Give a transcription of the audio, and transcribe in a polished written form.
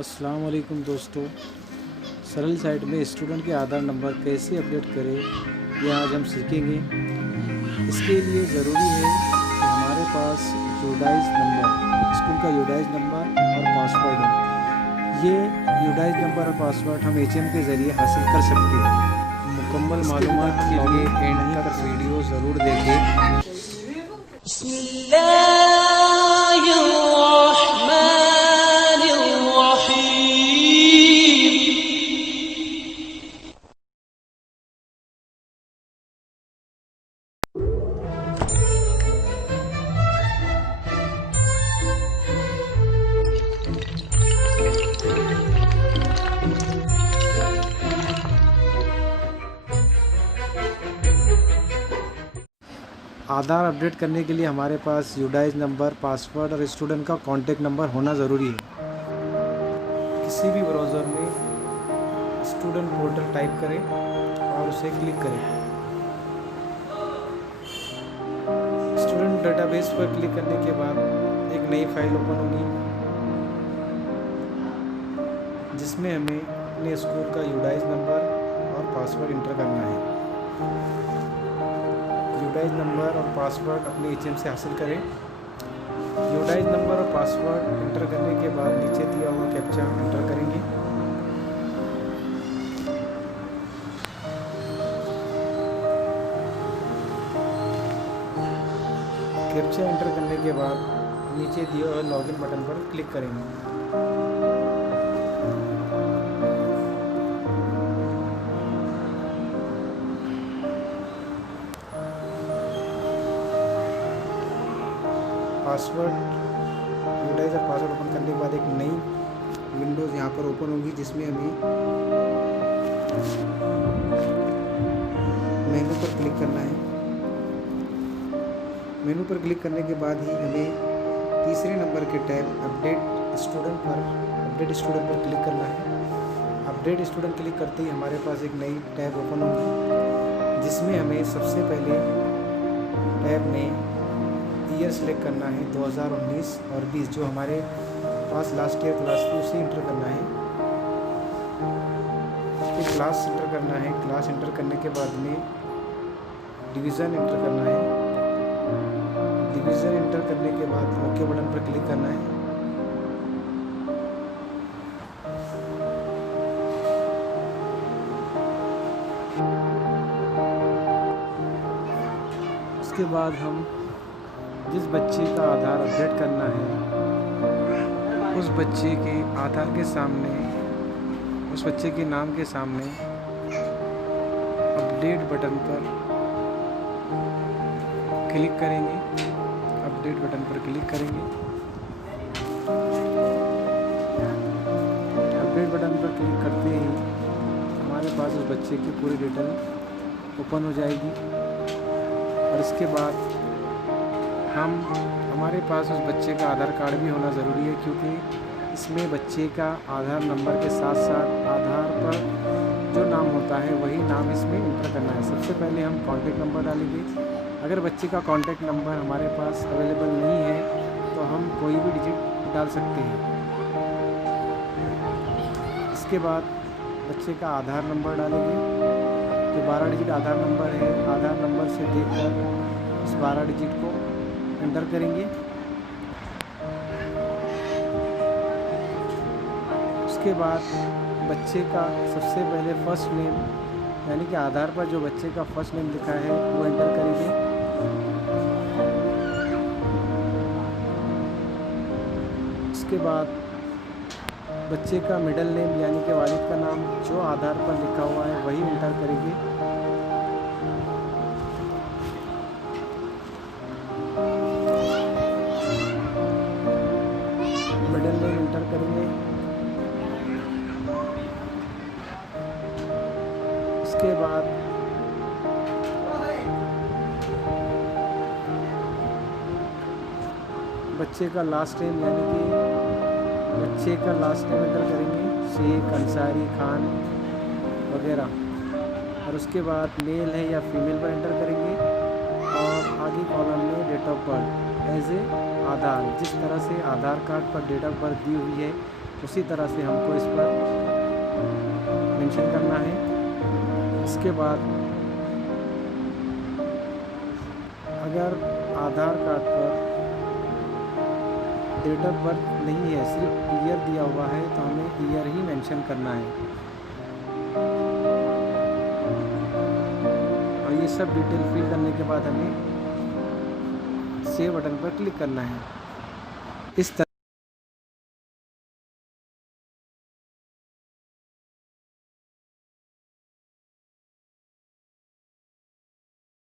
अस्सलाम वालेकुम दोस्तों, सरल साइट में स्टूडेंट के आधार नंबर कैसे अपडेट करें यह आज हम सीखेंगे। इसके लिए ज़रूरी है कि हमारे पास यूडाइज नंबर, स्कूल का यूडाइज नंबर और पासवर्ड हो। ये यूडाइज नंबर और पासवर्ड हम एचएम के ज़रिए हासिल कर सकते हैं। मुकम्मल मालूमात के लिए एंड तक वीडियो ज़रूर देखें। आधार अपडेट करने के लिए हमारे पास यूडाइज नंबर, पासवर्ड और स्टूडेंट का कॉन्टैक्ट नंबर होना ज़रूरी है। किसी भी ब्राउज़र में स्टूडेंट पोर्टल टाइप करें और उसे क्लिक करें। स्टूडेंट डेटाबेस पर क्लिक करने के बाद एक नई फाइल ओपन होगी जिसमें हमें अपने स्कूल का यूडाइज नंबर और पासवर्ड इंटर करना है। यूडाइज नंबर और पासवर्ड अपने एचएम से हासिल करें। यूडाइज नंबर और पासवर्ड इंटर करने के बाद नीचे दिया हुआ कैप्चा इंटर करेंगे। कैप्चा इंटर करने के बाद नीचे दिए हुए लॉगिन बटन पर क्लिक करेंगे। पासवर्ड यूडाइज और पासवर्ड ओपन करने के बाद एक नई विंडोज़ यहाँ पर ओपन होगी जिसमें हमें मेनू पर क्लिक करना है। मेनू पर क्लिक करने के बाद ही हमें तीसरे नंबर के टैब अपडेट स्टूडेंट पर क्लिक करना है। अपडेट स्टूडेंट क्लिक करते ही हमारे पास एक नई टैब ओपन होगी जिसमें हमें सबसे पहले टैब में ईयर सेलेक्ट करना है 2019 और 20, जो हमारे पास लास्ट ईयर क्लास थी उसे इंटर करना है। फिर क्लास इंटर करना है। क्लास इंटर करने के बाद में डिवीज़न इंटर करना है। डिवीज़न इंटर करने के बाद ओके बटन पर क्लिक करना है। उसके बाद हम जिस बच्चे का आधार अपडेट करना है उस बच्चे के आधार के सामने, उस बच्चे के नाम के सामने अपडेट बटन पर क्लिक करेंगे। अपडेट बटन पर क्लिक करेंगे। अपडेट बटन पर क्लिक करते ही हमारे पास उस बच्चे की पूरी डिटेल ओपन हो जाएगी और इसके बाद हमारे पास उस बच्चे का आधार कार्ड भी होना ज़रूरी है, क्योंकि इसमें बच्चे का आधार नंबर के साथ साथ आधार पर जो नाम होता है वही नाम इसमें इंटर करना है। सबसे पहले हम कॉन्टैक्ट नंबर डालेंगे। अगर बच्चे का कॉन्टैक्ट नंबर हमारे पास अवेलेबल नहीं है तो हम कोई भी डिजिट डाल सकते हैं। इसके बाद बच्चे का आधार नंबर डालेंगे। जो 12 डिजिट आधार नंबर है, आधार नंबर से देखकर इस 12 डिजिट को एंटर करेंगे। उसके बाद बच्चे का सबसे पहले फर्स्ट नेम, यानी कि आधार पर जो बच्चे का फर्स्ट नेम लिखा है वो एंटर करेंगे। उसके बाद बच्चे का मिडिल नेम यानी कि वालिद का नाम जो आधार पर लिखा हुआ है वही एंटर करेंगे। मिडिल नेम इंटर करेंगे। उसके बाद बच्चे का लास्ट नेम यानी कि बच्चे का लास्ट नेम इंटर करेंगे, शेख, अंसारी, खान वगैरह। और उसके बाद मेल है या फीमेल पर एंटर करेंगे और आगे कॉलम में date of birth as a Aadhaar, जिस तरह से आधार कार्ड पर डेट ऑफ बर्थ दी हुई है उसी तरह से हमको इस पर मेंशन करना है। इसके बाद अगर आधार कार्ड पर डेट ऑफ बर्थ नहीं है, सिर्फ ईयर दिया हुआ है, तो हमें ईयर ही मेंशन करना है। और ये सब डिटेल फिल करने के बाद हमें सेव बटन पर क्लिक करना है। इस तरह